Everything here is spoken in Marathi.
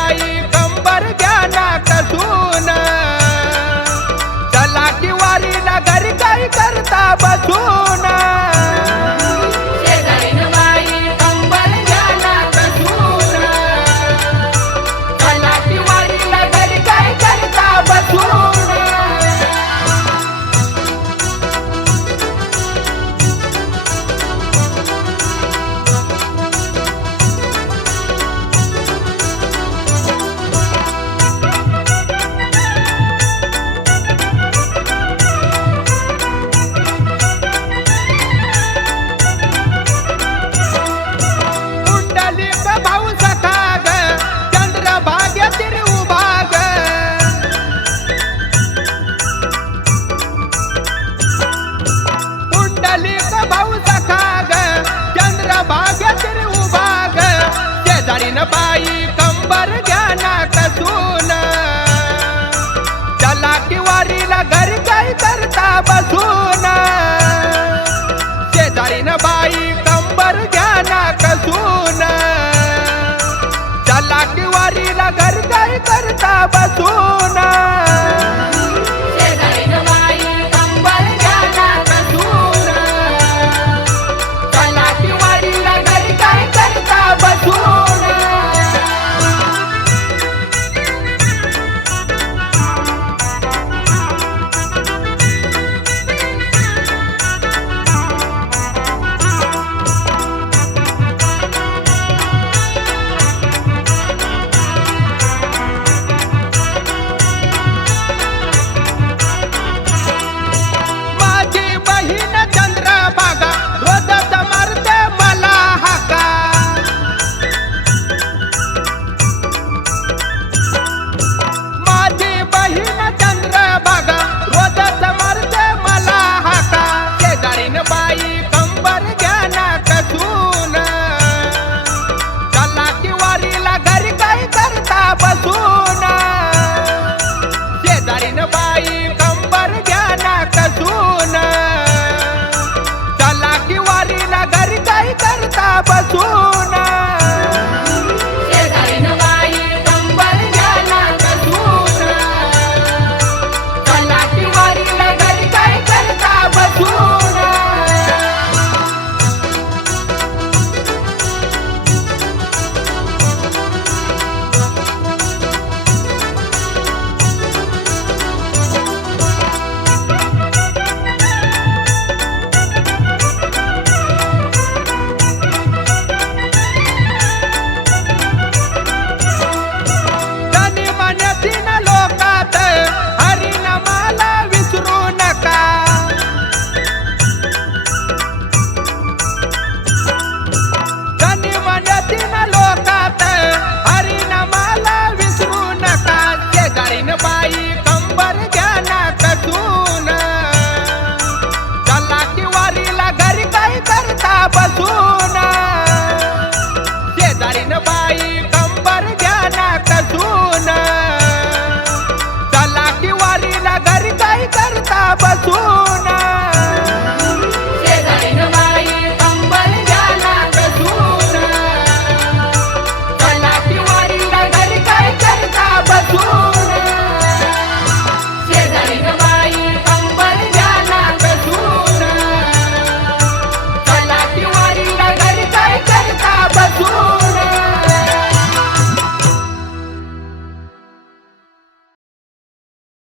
बाई कंबर घ्या ना कसून, चला की वारीला घरी काय करता बसून. शेजारीन बाई कंबर घ्या ना कसून, चला की वारीला घरी काय करता बसून. पुंडलिक भाऊ सखा ग, चंद्रभागेतील उभा ग. पुंडलिक भाऊ सखा ग, चंद्रभागेतील उभा ग. शेजारीन बाई कंबर घ्या ना कसून, चला की वारीला घरी काय करता बसून. शेजारीन बाई कंबर घ्या ना कसून, चला की वारीला घरी काय करता बसून.